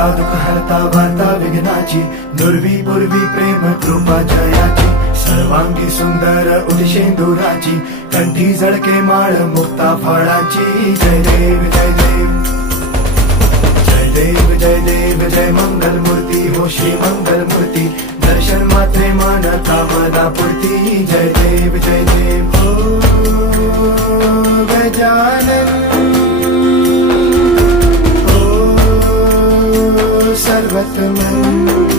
हरता दुःख हरता वार्ता विघ्नाची, दुर्वी पूर्वी प्रेम कृपा जयाची, सर्वांगी सुंदर उदिशेंदुराची, कंठी झळके माळ मुक्ता फळाची. जय देव जय देव जय देव जय देव जय मंगल मूर्ती हो श्री मंगल मूर्ती, दर्शन मात्रे मन कामना पूर्ती. जय देव जय देव हो गजानन हो सर्वतमन.